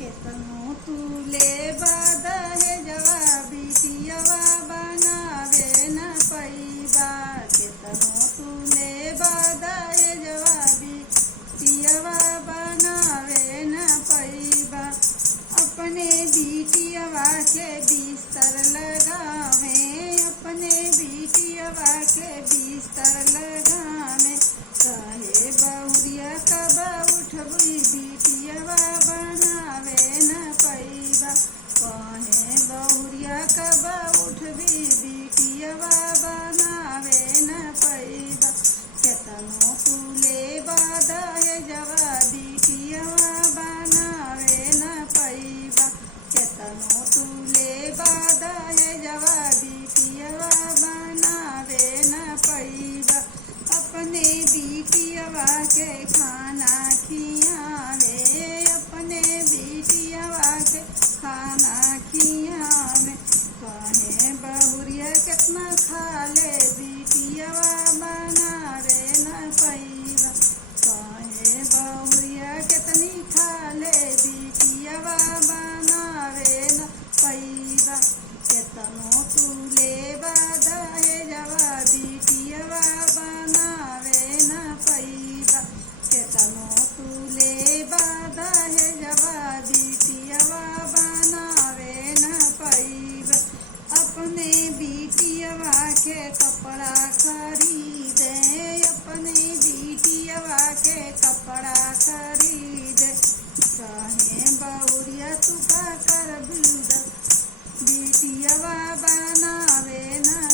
केतनो तुले दहेजवा बिटियवा बनावे न पैबा। केतनो तुले दहेजवा बिटियवा बनावे न पैबा। अपने बिटियवा के बिस्तर लगावे, अपने बिटियवा के बिस्तर लगावे। कहे बहुरिया कब उठबी बिटियवा बनावे न पैबा। कहे बहुरिया कब उठबी बिटियवा बनावे न पैबा। केतनो तुले दहेजवा बिटियवा बनावे न पैबा। केतनो तुले दहेजवा बिटियवा बनावे न पैबा। अपने बिटियवा के खाना खियावे, अपने बिटियवा के खाना खियावे। कहे बहुरिया कितना खा ले बिटियवा बनावे न पैबा। कहे बहुरिया कितनी खा ले बिटियवा बनावे न पैबा। केतनो तुले दहेजवा बिटियवा बनावे न पैबा। केतनो तुले दहेजवा बिटियवा बनावे न पैबा। अपने बिटियवा के कपड़ा खरीदे, अपने बिटियवा के कपड़ा खरीदे। कहे बहुरिया तू का कर बिटियवा बनावे न